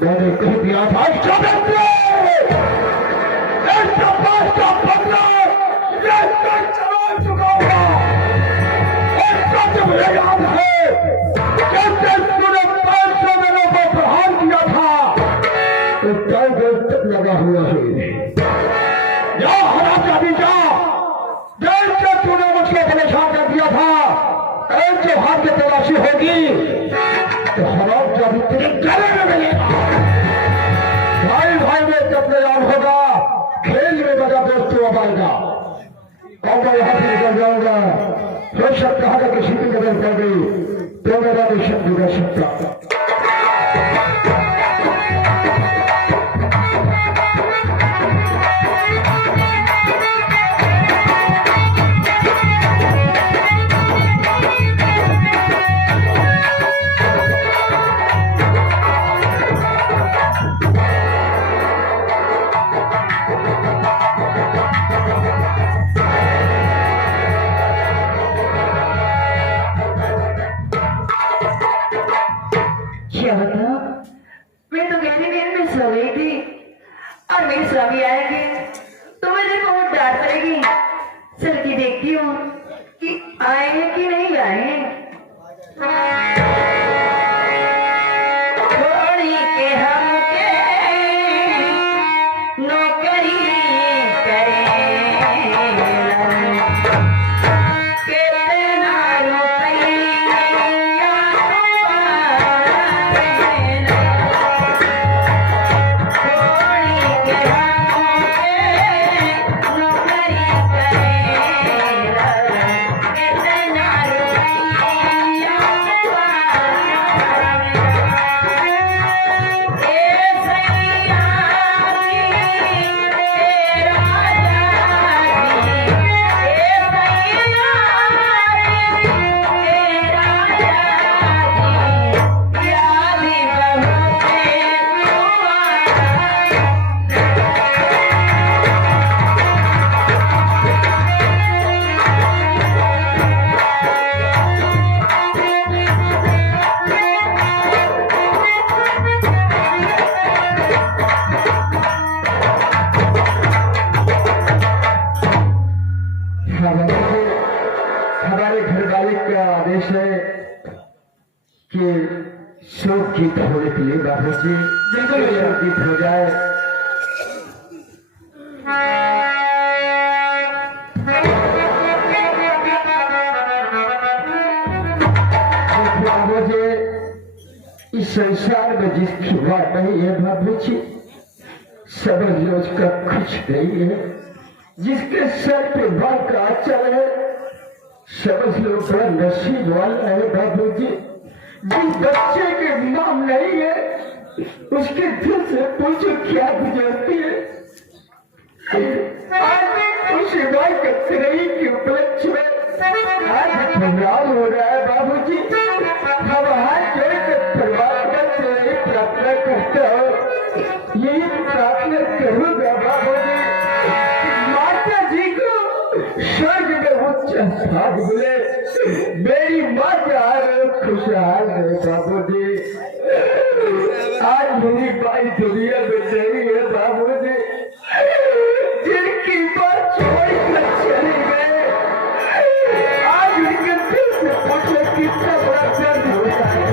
मैंने कह दिया था चला चुका होगा। मुझे याद है जैसे तूने 500 दिनों को प्रहार किया था तो टाइगर तक लगा हुआ है। या हरा चाबी जा, जैसे तूने मुझको परेशान कर दिया था ऐसे हाथ की तलाशी होगी तो हराम चाबी तेरे गले में मिलेगा। भाई भाई में जब तैयार होगा खेल में मजा दोस्तों अब आएगा। और मैं यहाँ से निकल जाऊंगा हो सकता है किसी की मदद कर गई तो मेरा मिशन बिगड़ सकता। क्या बता, मैं तो गहरी नींद में सो गई थी और मेरी स्वामी आएंगे तो मुझे बहुत डांट पड़ेगी। चल के देखती हूँ कि आए हैं कि नहीं आए हैं। थोड़ी के हमके नौकरी हमारे घर मालिक का आदेश है कि शोक गीत होने के लिए बाबू जी शोक गीत हो जाए। बाबू जी इस संसार में जिसकी बात नहीं है बाबू जी समझ लो उसका कुछ नहीं है। जिसके सर पे बाल का आंचल है समझ लो बड़ा नसीब वाला है बाबू जी। जिस बच्चे के नाम नहीं है उसके दिल से पूछो क्या गुजरती है। आज उस बाई कतरई के उपलक्ष्य में आज प्रोग्राम हो रहा है बाबू जी। हम हाथ जोड़कर परमात्मा से यही प्रार्थना करते हो, यही प्रार्थना करूंगा बाबू जी माता जी को स्वर्ग में उच्च स्थान मिले। मेरी माँ खुशहाल है बाबू जी। आज मेरी बाई दुनिया में नहीं है बाबू जी। जिनकी बात छोड़ कर चली गए आज उनके दिल से पूछे कितना बड़ा दर्द होता है।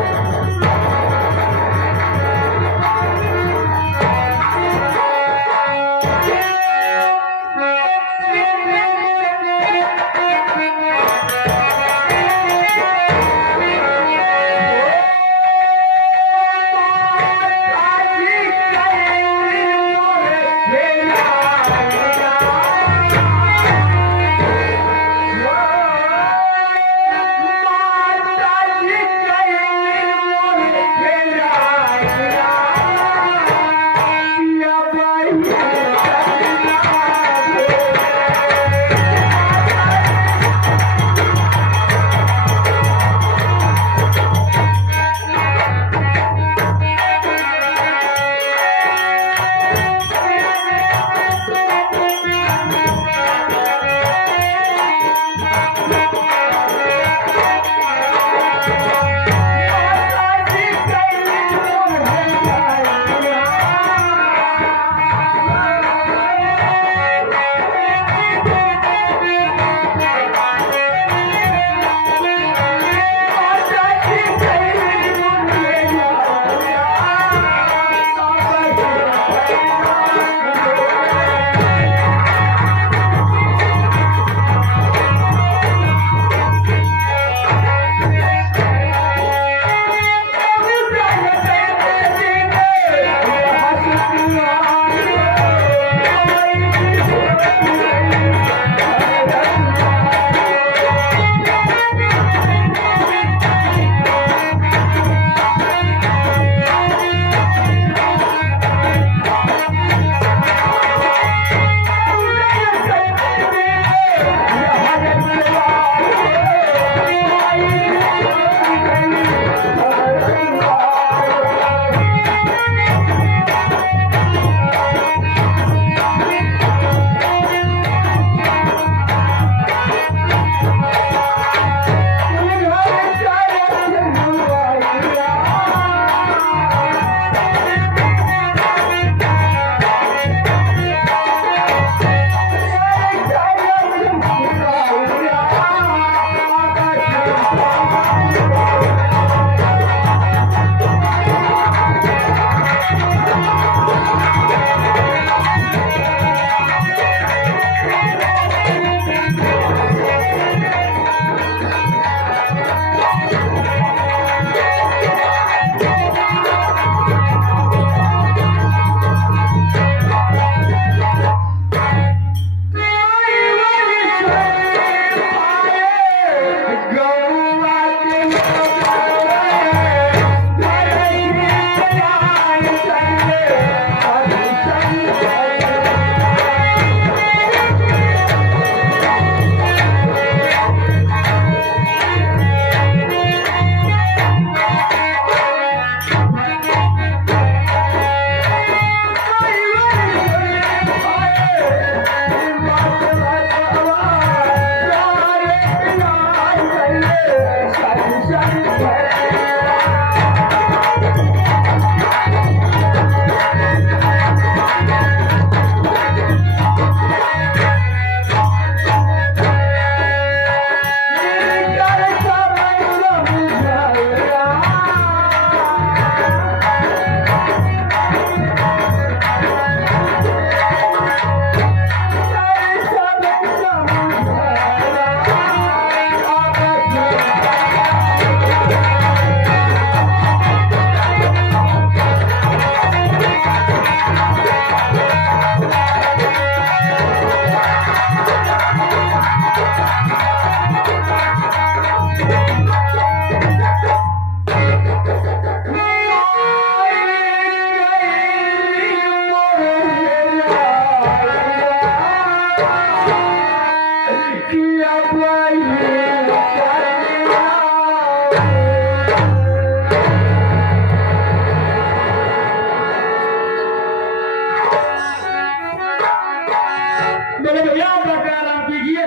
बोले भैया आप जाकर आराम कीजिए।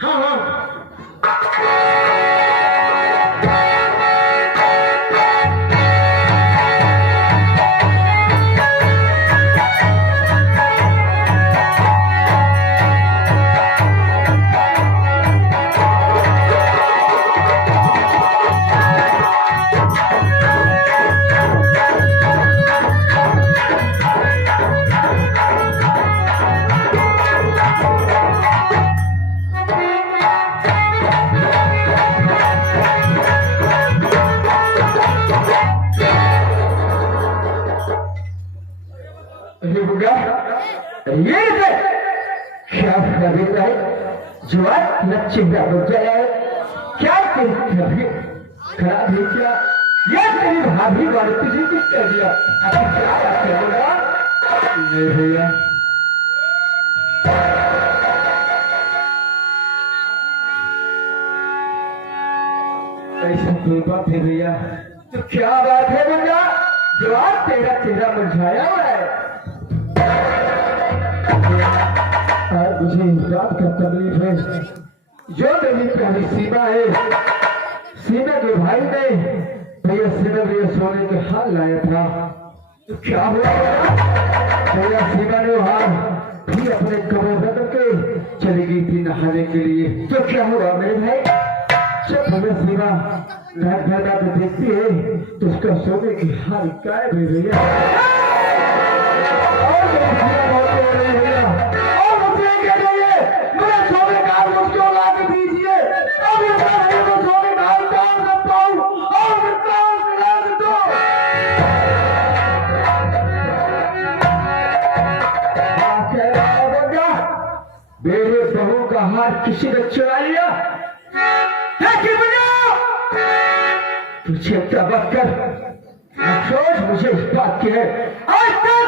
हाँ हाँ ये क्या कर रहा है जवान लक्ष्य हो जाए क्या कभी खराब है क्या ये तेरी भाभी वाले तुझे किस कह दिया अभी क्या होगा नहीं भैया ऐसा कोई बात है भैया तो क्या बात है बेटा जवान तेरा चेहरा मुरझाया हुआ है मुझे इस बात का तकलीफ है जो मेरी प्यारी सीमा है सीमा के भाई ने भैया सीमा भैया सोने के हाल लाया था तो क्या हुआ भैया सीमा ने हाल फिर अपने कमर रख के चली गई थी नहाने के लिए तो क्या हुआ मेरे भाई जब हमें सीमा घर घर आकर देखती है तो उसका सोने की हाल क्या है भैया मेरे बहू का हाथ किसी ने चुरा लिया तुझे तबक कर अफसोस मुझे इस बात की है आज तक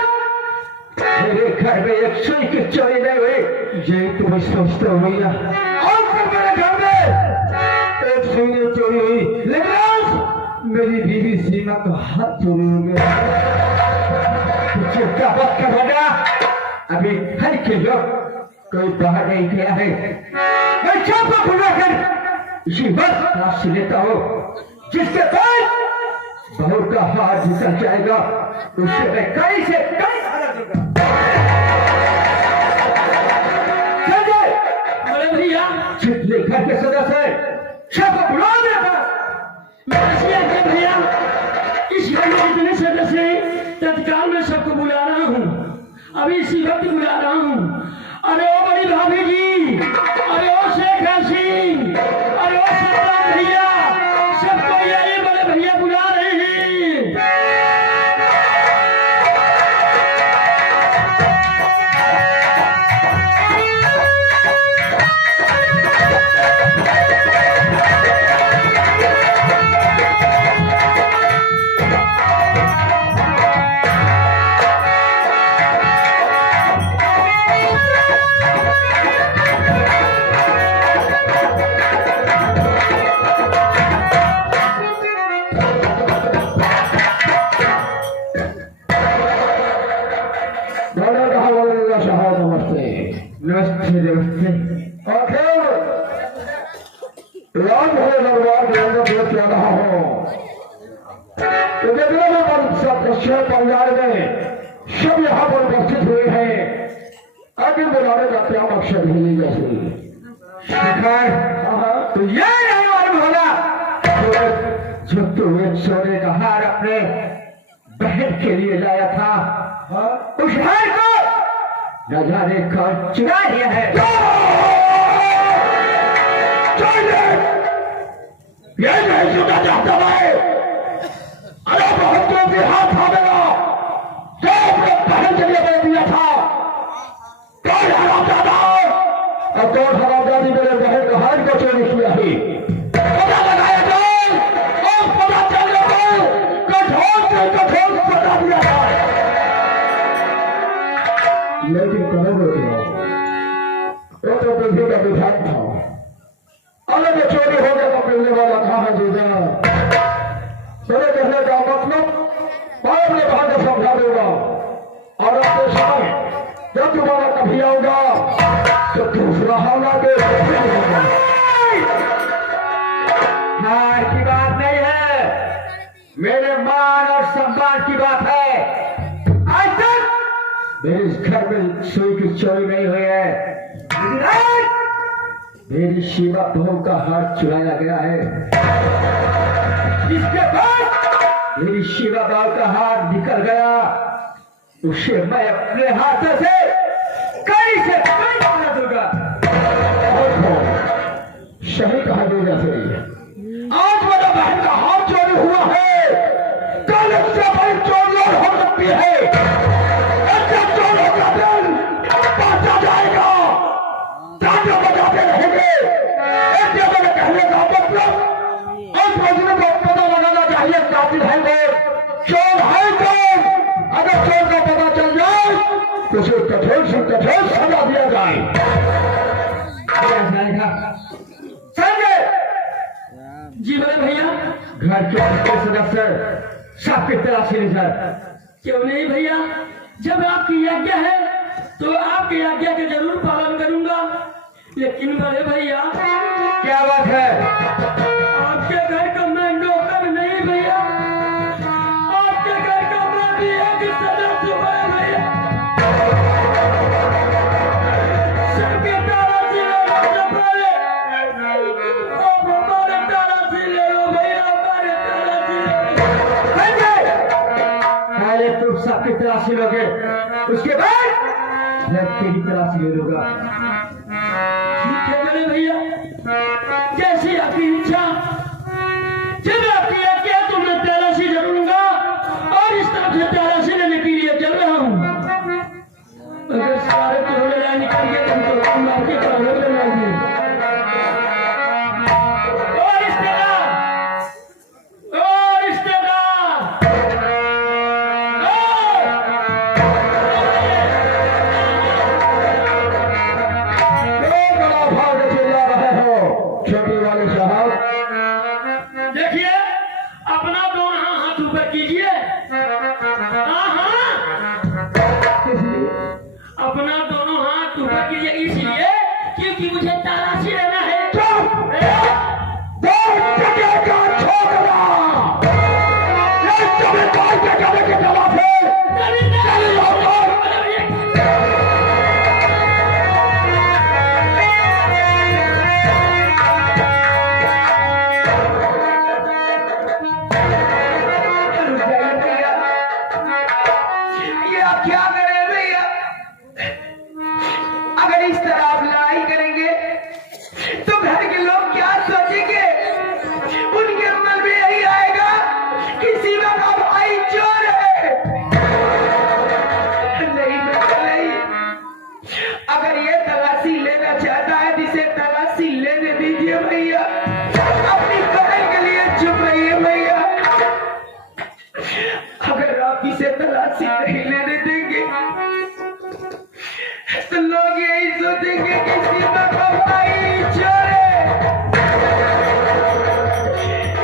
मेरे घर में एक सुई की चोरी नहीं हुई यही तुम्हें सोचते हो भैया आज तक मेरे घर में एक सुई नहीं चोरी हुई लेकिन आज मेरी बीवी सीमा का हाथ चोरी हो गया तुझे तबक कर बेटा अभी घर के लोग कोई बाहर नहीं गया है मैं सबको बुलाकर इसी वक्त राशि लेता हूँ जिसके बाद बहू का हाथ निकल जाएगा उससे मैं कहीं से कहीं भैया जितने घर के सदस्य है सबको बुला देगा भैया इस घर में जितने सदस्य हैं तत्काल में सबको बुला रहा हूँ अभी इसी वक्त बुला रहा हूँ अरे ओ बड़ी भाभी जी अरे ओ शेखर सिंह अरे ओ सतराम भैया सबको यही बड़े भैया बुला रहे हैं नमस्ते राम भले भगवान के अंदर बहुत क्या रहा हो तो पश्चिम बंगाल में सब यहाँ पर उपस्थित हुए हैं आगे बुलाने का क्या मकसद है जैसे शिखर तो ये नहीं मालूम होगा जो तू एक सोने का हार अपने बहन के लिए लाया था उस हार को राजा ने कौन चुरा लिया है ये नहीं सुना चाहता मैं अरे बहुत तो भी हाथ थामेगा जो अपने बहन के लिए बोल दिया था कौन हरामजादा और कौन हरामजादी मेरे बहन का हाथ को चोरी किया है पता लगाया जाए और पता चल गया कठोर पता दिया था लेकिन करोगे वो तो पृथ्वी का विधान था अगर जो चोरी हो गया तो मिलने वाला कहा दूंगा मेरे कहने का मतलब मैं बाहर को समझा दूंगा और अपने समय जब तुम्हारा कभी सुई की चोरी नहीं हुई है। मेरी शिवा बहू का हाथ चुराया गया है। इसके बाद मेरी शिवा बहू का हाथ निकल गया, उसे मैं अपने हाथों से कहीं से कहीं बना दूंगा। सही कहा दूंगा सही। आज मेरा बहन का हाथ चोरी हुआ है, कल उससे बड़ी चोरी और हो सकती है। ऐसे चोरों का दिल बांटा जाएगा, ताजा बजाते रहेंगे। ऐसे मेरे कहने का मतलब उस मजनू को पता लगाना चाहिए कातिल है वो, चोर है कौन। अगर चोर का पता चल जाए तो उसे कठोर से कठोर सजा दिया जाए। जी बोले भैया, घर के सबके सदस्य सबकी तलाशी ली सर। क्यों नहीं भैया, जब आपकी आज्ञा है तो आपकी आज्ञा के जरूर पालन करूंगा। लेकिन बड़े भैया, क्या बात है? आपके घर का मैं नौकर नहीं भैया, आपके घर का मैं भी एक सदस्य हूं भैया। सबके तलाशी ले लो सबरे, अब हमारे तलाशी ले लो भैया, हमारे तलाशी ले लो। पहले तुम सबकी तलाशी लोगे, उसके बाद मैं तेरी तलाशी ले लूंगा। ठीक है बड़े भैया, जैसी आपकी इच्छा। जब आपकी आज्ञा तो मैं तलाशी जरूर लूंगा, और इस तरफ से तलाशी लेने के लिए चल रहा हूँ। अगर सारे टोले निकल गए तो तुम आपके प्राणों ले लेंगे। और रिश्तेदार बड़ा भाग चिल्ला रहे हो छोटे वाले साहब। देखिए, अपना दोनों हाथ ऊपर कीजिए। हाँ हाँ, अपना दोनों हाथ ऊपर कीजिए, इसलिए क्योंकि मुझे तलाशी लेना है। क्या करें भैया? अगर इस तरह आप लड़ाई करेंगे तो घर के लोग क्या सोचेंगे? उनके मन में यही आएगा कि शिवा का भाई चोर है। नहीं बेटा नहीं, अगर ये तलाशी लेना चाहता है जिसे तलाशी लेने दीजिए भैया। अपनी बहन के लिए चुप रहिए भैया। अगर आप इसे तलाशी नहीं लेने देंगे तो लोग यही सोचेंगे कि शिवा का भाई चोर है,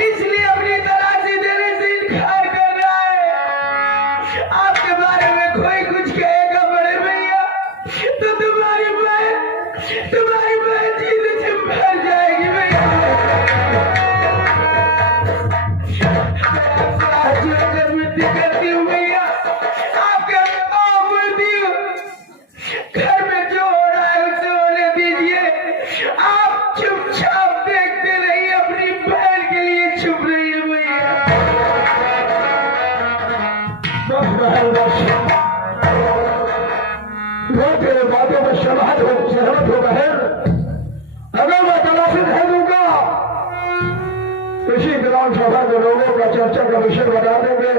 इसलिए अपनी तलाशी देने से इनकार कर रहा है। आपके बारे में कोई कुछ कहेगा बड़े भैया तो तुम्हारी बहन जीने से मर जाएगी भैया। करती हूँ भैया, आपके पाँव मुड़ती हूँ। घर में जो हो रहा है उसे होने दीजिए। आप चुपचाप देखते रहिए, अपनी बहन के लिए चुप रहिए भैया। बस बहन बस, वो तेरे बातों में सहमत हो बहन। अगर मैं तलाशी दे दूंगा, इसी ग्राम सभा के लोगों का चर्चा का विषय बता देंगे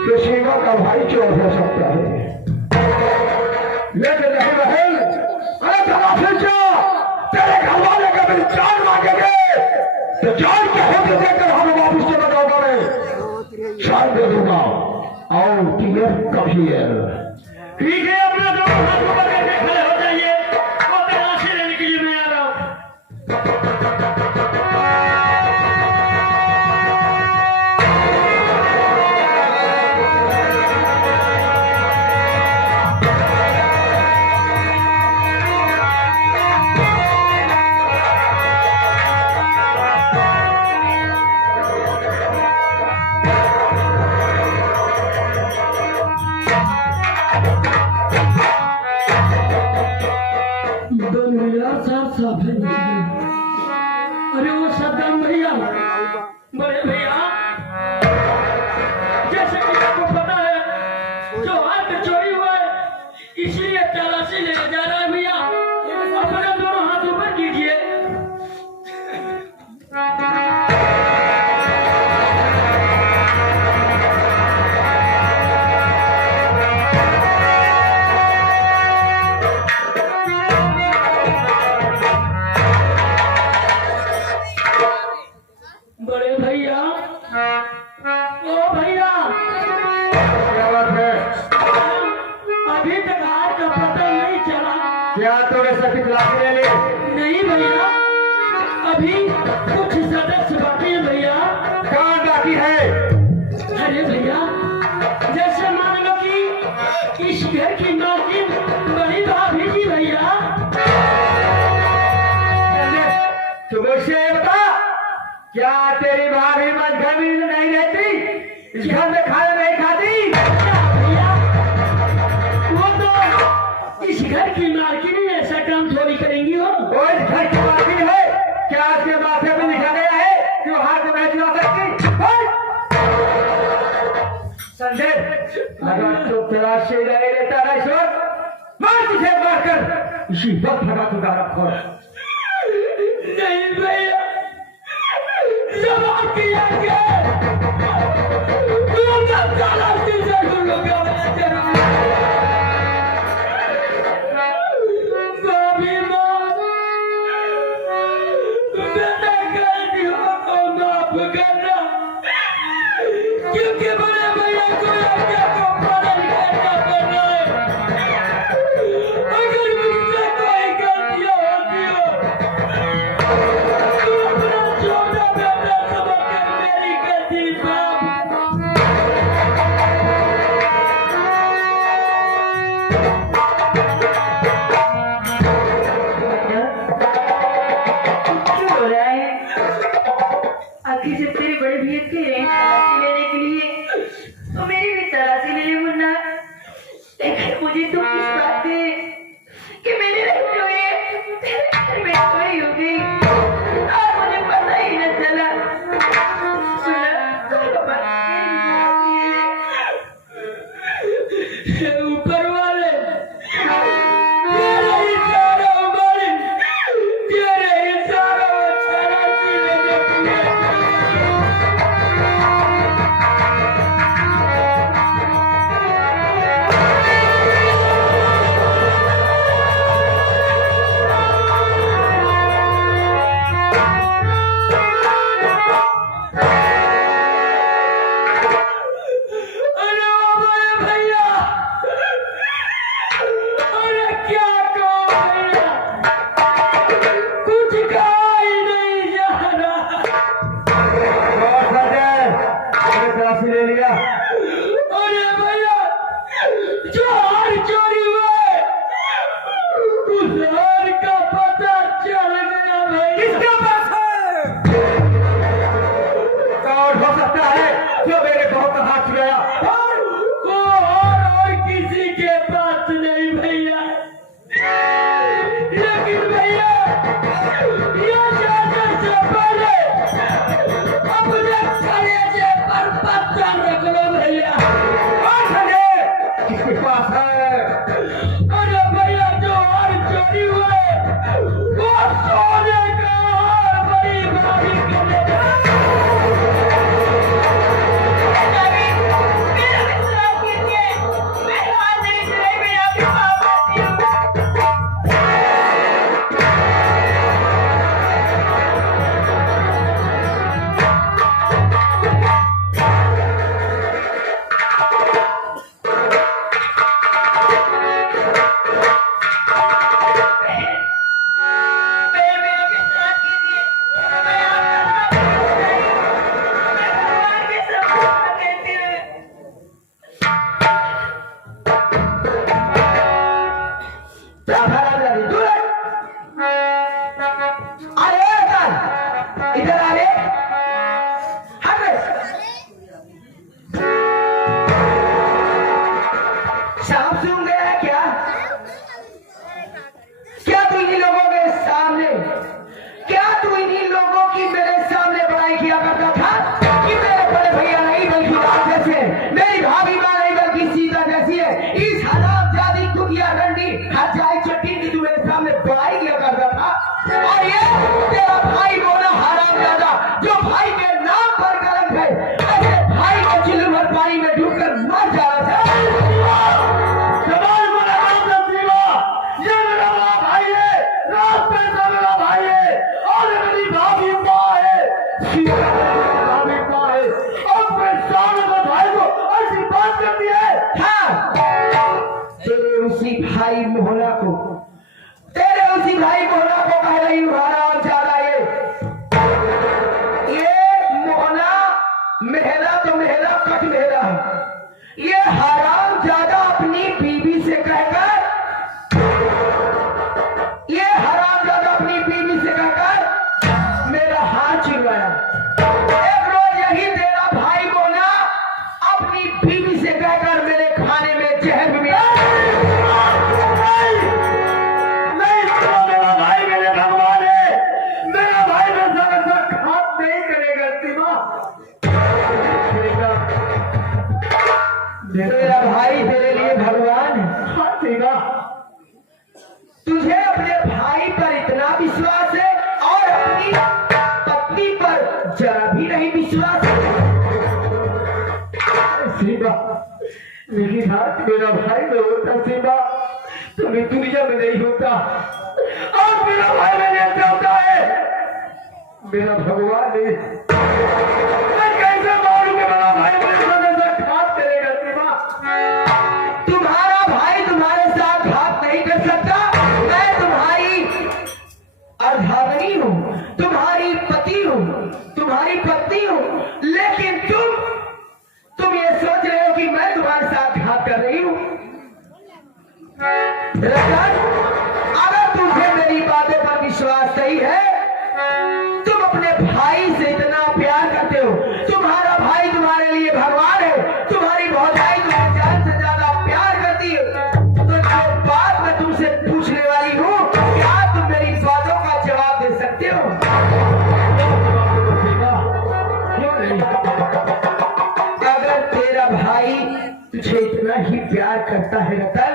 कि शिवा का भाई चोर हो सकता है। लेकिन नहीं बहन, अरे तलाशी जा, तेरे घर वाले कभी जान मांगेंगे तो जान के होते देकर हम वापिस चला जाऊंगा। मैं जान दे दूंगा। आओ क्लियर कभी है। ठीक है, अपना दोनों हाथ ऊपर करके खड़े हो जाइए, और तलाशी लेने के लिए मैं आ रहा हूँ। साफ है। अरे वो सद्दाम भैया, बड़े भैया, जैसे कि आपको पता है जो हाथ चोरी हुआ है इसलिए तलाशी लेने जा रहा है भैया। अपने दोनों हाथ ऊपर कीजिए। बड़े भैया, ओ भैया, क्या बात है? अभी तक हाथ का पता नहीं चला। क्या तूने सभी तलाशी ले ली? नहीं भैया, अभी कुछ सदस्य बाकी है भैया। कौन बाकी है? अरे भैया, जैसे मान लो कि इस घर की मालकिन बड़ी भाभी जी भैया। तू मुझसे ये बता, क्या तेरी भाभी मन घर में नहीं रहती? इस घर में खाना नहीं खाती? क्या भैया, वो तो इस घर की मालकिन ही ऐसा काम थोड़ी करेंगी हो। वो इस घर की मालकिन है, क्या उसके माथे में लिखा गया है कि वो हाथ में नहीं चला सकती? संजय, अगर तू तलाशी नहीं लेता ना ईश्वर, मैं तुझे मारकर इसी वक्त भगा दूंगा। रखो नहीं भैया, जवाब किया गया, तलाशी जरूर लूंगा मैं, जरूर। भाभी माँ, मैंने गलतियों को माफ करना, क्योंकि बड़े भैया को आज्ञा को पालन करना पड़ रहा है। अगर मुझसे कोई गलतियां होती हो तो अपना छोटा बेटा समझकर मेरी गलती माफ। क्यों हो रहा है? आखिर जब तेरे बड़े भैया के रहे तलाशी लेने के लिए, तो मेरी भी तलाशी ले ले मुन्ना। लेकिन मुझे तो किस बात पे कि मेरे रहते हुए मैं चोरी हो गई और मुझे पता ही न चला। सुना, ऊपर वाले तेरे इशारों मालिक, तेरे इशारों तलाशी लेने के लिए। अरे ओ बड़े भैया, अरे क्या कहो भैया, कुछ कहा ही नहीं जा रहा। और संजय, मैंने तलाशी ले लिया। अरे भैया, जो हार चोरी हुए उस हार का पता चल गया भैया। किसके पास है? कौन हो सकता है जो मेरे बहू का हाथ छुड़ाया? वो और किसी के पास नहीं भैया। लेकिन भैया, ये जाने से पहले अपने कलेजे पर पत्थर रख लो भैया। और संजय, किसके पास है? अरे भैया, जो हार चोरी हुए वो सोने का हार बड़ी भारी करने मेरा विश्वास कीजिए, मैं हाथ नहीं चलाई, मैं आपके पास आती हूँ। मेरा विश्वास कीजिए, मैं आपका हाथ नहीं चलाई, मैं भगवान के समान कहती हूँ। इधर आ रे। हट। सांप सूंघ गया है क्या? क्या तुम इन लोगों के सामने मोहना को, तेरे उसी भाई मोहना को कह रही हूँ हराम ज्यादा। ये मोहना मेहरा तो मेहरा कट मेहरा है। ये हराम ज्यादा अपनी बीवी से कहकर, ये हराम ज्यादा अपनी बीवी से कहकर मेरा हाथ चिरवाया। एक रोज यही तेरा भाई मोहना अपनी बीवी से कहकर मेरे खाने में जहर भी मिला। नहीं तो मेरा भाई मेरे भगवान है, मेरा भाई मेरे साथ खाप नहीं करेगा। मेरा भाई तेरे लिए भगवान है। तुझे अपने भाई पर इतना विश्वास है और अपनी पत्नी पर जरा भी नहीं विश्वास है। शिवा, मेरी बात मेरा भाई में होता शिवा, तुम्हें दुनिया में नहीं होता। और मेरा भाई में नहीं होता है, मेरा भगवान है। मैं कैसे मारूं कि मेरा भाई मेरे साथ घात करेगा शिवा? तुम्हारा भाई तुम्हारे साथ घात नहीं कर सकता। मैं तुम्हारी अर्धांगिनी हूँ, तुम्हारी पति हूँ, तुम्हारी पत्नी हूँ, लेकिन तुम ये सोच रहे हो कि मैं तुम्हारे साथ घात कर रही हूँ। रतन, अगर तुझे मेरी बातों पर विश्वास नहीं है, तुम अपने भाई से इतना प्यार करते हो, तुम्हारा भाई तुम्हारे लिए भगवान है, तुम्हारी भौजाई तुम्हें जान से ज्यादा प्यार करती है, तो जो बात मैं तुमसे पूछने वाली हूँ, क्या तुम मेरी बातों का जवाब दे सकते हो? अगर तेरा भाई तुझे इतना ही प्यार करता है रतन,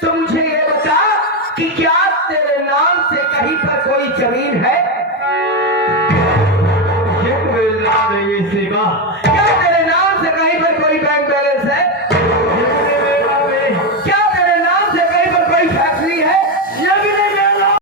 तो मुझे ये बता कि क्या तेरे नाम से कहीं पर कोई जमीन है?